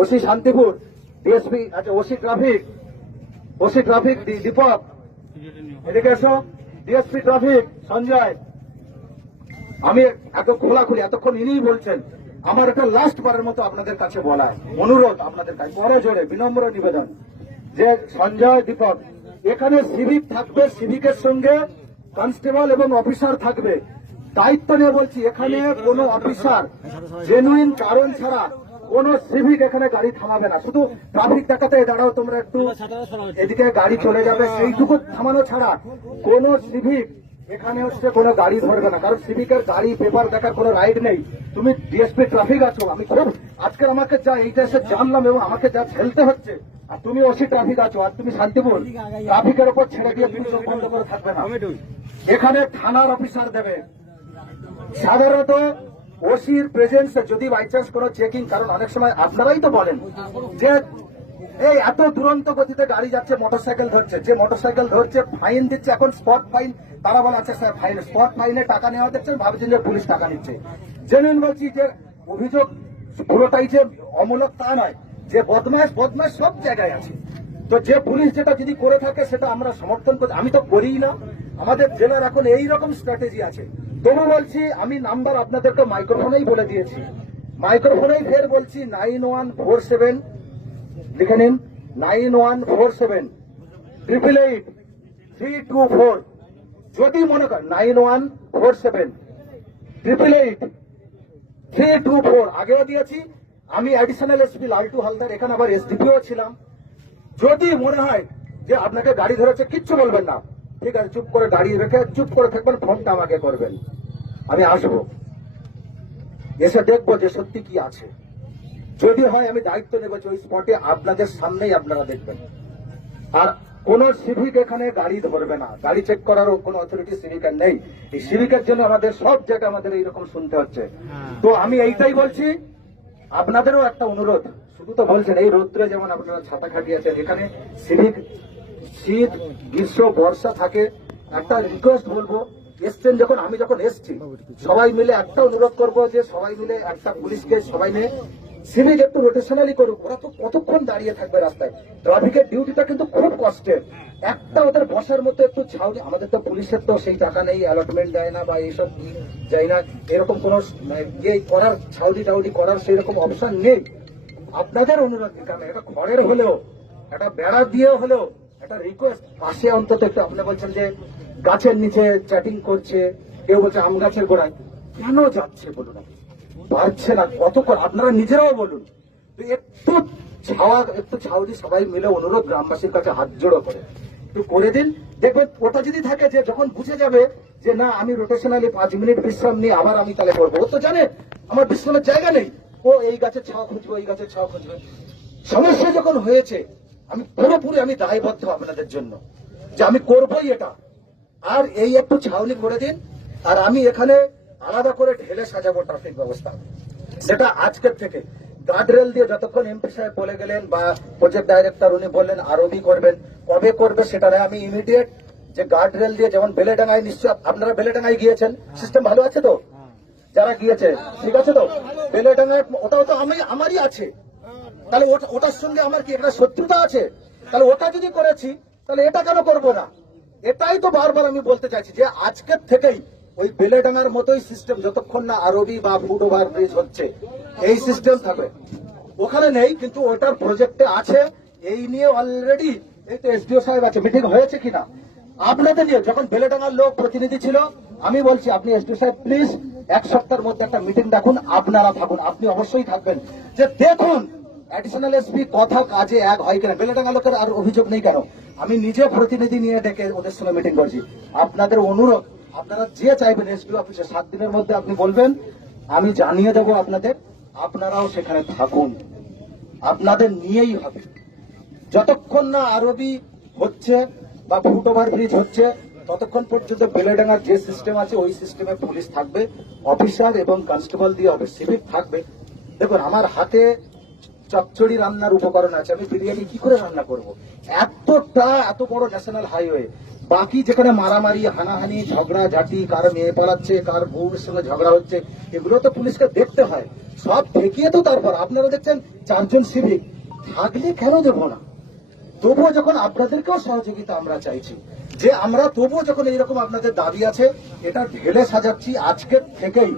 OC Shantipur DSP আচ্ছা OC traffic OC traffic Deepak এদিকে এসো ডিএসপি ট্রাফিক সঞ্জয় আমি এত খোলাখুলি এতক্ষণ ইনিই বলছেন আমার একটা লাস্ট বারের মতো আপনাদের কাছে বলা অনুরোধ আপনাদের কাছে বড় জোরে বিনম্র নিবেদন যে সঞ্জয় দীপক এখানে সিভিক থাকবে সিভিকের সঙ্গে কনস্টেবল এবং অফিসার থাকবে দায়িত্ব নিয়ে বলছি এখানে কোন অফিসার জেনুইন কারণ ছাড়া কোন সিভিক এখানে গাড়ি থামাবে না শুধু ট্রাফিক দেখাতে দাঁড়াও তোমরা একটু এদিকে গাড়ি চলে যাবে সেইটুকু থামানো ছাড়া কোন সিভিক এখানে হচ্ছে কোনো গাড়ি ধরবে না কারণ সিভিকের গাড়ি পেপার দেখার কোনো রাইট নেই তুমি ডিএসপি ট্রাফিক আছো আমি খুব আজকে আমাকে যা এইটা এসে জানলাম এবং আমাকে যা ছেলতে হচ্ছে আর তুমি ওসি ট্রাফিক আছো আর তুমি শান্তিপুর ট্রাফিকের ওপর ছেড়ে দিয়ে বিনিয়োগ বন্ধ করে থাকবে না এখানে থানার অফিসার দেবে সাধারণত ওসির প্রেজেন্সে যদি বাই চান্স কোনো চেকিং কারণ অনেক সময় আপনারাই তো বলেন যে এই এত দুরন্ত গতিতে গাড়ি যাচ্ছে মোটর সাইকেল ধরছে যে মোটর সাইকেল ধরছে ফাইন দিচ্ছে এখন স্পট ফাইন তারা বলা আচ্ছা আছে স্যার ফাইন স্পট ফাইনে টাকা নেওয়া দিচ্ছে ভাবছেন যে পুলিশ টাকা নিচ্ছে জেনুইন বলছি যে অভিযোগ পুরোটাই যে অমূলক তা নয় যে বদমাস বদমাস সব জায়গায় আছে তো যে পুলিশ যেটা যদি করে থাকে সেটা আমরা সমর্থন করি আমি তো করিই না আমাদের জেলার এখন এই রকম স্ট্র্যাটেজি আছে তবু বলছি আমি নাম্বার আপনাদেরকে মাইক্রোফোনেই বলে দিয়েছি মাইক্রোফোনেই ফের বলছি নাইন ওয়ান ফোর সেভেন লিখে নিন nine one four seven triple eight three two four যদি মনে করেন nine one four seven triple eight three two four আগেও দিয়েছি আমি অ্যাডিশনাল এসপি লালটু হালদার এখানে আবার এসডিপিও ছিলাম যদি মনে হয় যে আপনাকে গাড়ি ধরেছে কিচ্ছু বলবেন না ঠিক আছে চুপ করে দাঁড়িয়ে রেখে চুপ করে থাকবেন ফোনটা আমাকে করবেন আমি আসব এসে দেখবো যে সত্যি কি আছে যদি হয় আমি দায়িত্ব নেব যে ওই স্পটে আপনাদের সামনেই আপনারা দেখবেন আর কোন সিভিক এখানে গাড়ি ধরবে না গাড়ি চেক করারও কোনো অথরিটি সিভিকের নেই এই সিভিকের জন্য আমাদের সব জায়গায় আমাদের এইরকম শুনতে হচ্ছে হ্যাঁ। তো আমি এইটাই বলছি আপনাদেরও একটা অনুরোধ শুধু তো বলছেন এই রৌদ্রে যেমন আপনারা ছাতা খাটিয়েছেন এখানে সিভিক শীত গ্রীষ্ম বর্ষা থাকে একটা রিকোয়েস্ট বলবো এসছেন যখন আমি যখন এসছি সবাই মিলে একটা অনুরোধ করবো যে সবাই মিলে একটা পুলিশকে সবাই মিলে সিভিক একটু রোটেশনালি করুক ওরা তো কতক্ষণ দাঁড়িয়ে থাকবে রাস্তায় ট্রাফিকের ডিউটিটা কিন্তু খুব কষ্টের একটা ওদের বসার মতো একটু ছাউ আমাদের তো পুলিশের তো সেই টাকা নেই অ্যালটমেন্ট দেয় না বা এইসব যায় না এরকম কোনো মানে ইয়ে করার ছাউদি টাউদি করার সেই রকম অপশন নেই আপনাদের অনুরোধ দিতে এটা ঘরের হলেও একটা বেড়া দিয়ে হলেও একটা রিকোয়েস্ট পাশে অন্তত একটু আপনি বলছেন যে গাছের নিচে চ্যাটিং করছে কেউ বলছে আম গাছের গোড়ায় কেন যাচ্ছে বলুন না আপনারা নিজেরাও বলুন একটু ছাওয়া একটু সবাই মিলে অনুরোধ গ্রামবাসীর কাছে হাত জোড়ো করে একটু করে দিন দেখবেন ওটা যদি থাকে যে যখন বুঝে যাবে যে না আমি রোটেশনালি পাঁচ মিনিট বিশ্রাম নিয়ে আবার আমি তাহলে করবো ও তো জানে আমার বিশ্রামের জায়গা নেই ও এই গাছের ছাওয়া খুঁজবে এই গাছের ছাওয়া খুঁজবে সমস্যা যখন হয়েছে আমি পুরোপুরি আমি দায়বদ্ধ আপনাদের জন্য যে আমি করবই এটা আর এই একটু ছাউনি করে দিন আর আমি এখানে আলাদা করে ঢেলে সাজাবো ট্রাফিক ব্যবস্থা সেটা আজকের থেকে গার্ডরেল দিয়ে যতক্ষণ এমপি সাহেব বলে গেলেন বা প্রজেক্ট ডাইরেক্টর উনি বললেন উনি করবেন কবে করবে সেটা নয় আমি ইমিডিয়েট যে গার্ডরেল দিয়ে যেমন বেলেডাঙ্গায় নিশ্চয় আপনারা বেলেডাঙ্গায় গিয়েছেন সিস্টেম ভালো আছে তো যারা গিয়েছে ঠিক আছে তো বেলেডাঙ্গায় ওটাও তো আমি আমারই আছে তাহলে ওটার সঙ্গে আমার কি একটা শত্রুতা আছে তাহলে ওটা যদি করেছি তাহলে এটা কেন করব না এটাই তো বারবার আমি বলতে চাইছি যে আজকের থেকেই ওই বেলেডাঙার মতোই সিস্টেম যতক্ষণ না আরবি বা ফুড ওভার ব্রিজ হচ্ছে এই সিস্টেম থাকবে ওখানে নেই কিন্তু ওটার প্রজেক্টে আছে এই নিয়ে অলরেডি এই তো এসডিও সাহেব আছে মিটিং হয়েছে কিনা আপনাদের নিয়ে যখন বেলেডাঙার লোক প্রতিনিধি ছিল আমি বলছি আপনি এসডিও সাহেব প্লিজ এক সপ্তাহের মধ্যে একটা মিটিং ডাকুন আপনারা থাকুন আপনি অবশ্যই থাকবেন যে দেখুন অ্যাডিশনাল এসপি কথা কাজে এক হয় কিনা বেলেডাঙ্গা লোকের আর অভিযোগ নেই কেন আমি নিজে প্রতিনিধি নিয়ে ডেকে ওদের সঙ্গে মিটিং করছি আপনাদের অনুরোধ আপনারা যে চাইবেন এসপি অফিসে সাত দিনের মধ্যে আপনি বলবেন আমি জানিয়ে দেবো আপনাদের আপনারাও সেখানে থাকুন আপনাদের নিয়েই হবে যতক্ষণ না আরবি হচ্ছে বা ফুট ওভার ব্রিজ হচ্ছে ততক্ষণ পর্যন্ত বেলেডাঙ্গার যে সিস্টেম আছে ওই সিস্টেমে পুলিশ থাকবে অফিসার এবং কনস্টেবল দিয়ে হবে সিভিক থাকবে দেখুন আমার হাতে চচ্চড়ি রান্নার উপকরণ আছে আমি বিরিয়ানি কি করে রান্না করব। এতটা এত বড় ন্যাশনাল হাইওয়ে বাকি যেখানে মারামারি হানাহানি ঝগড়া জাতি কার মেয়ে পালাচ্ছে কার বউর সঙ্গে ঝগড়া হচ্ছে এগুলো তো পুলিশকে দেখতে হয় সব ঠেকিয়ে তো তারপর আপনারা দেখছেন চারজন সিভিক থাকলে কেন দেবো না তবুও যখন আপনাদেরকেও সহযোগিতা আমরা চাইছি যে আমরা তবুও যখন এইরকম আপনাদের দাবি আছে এটা ঢেলে সাজাচ্ছি আজকের থেকেই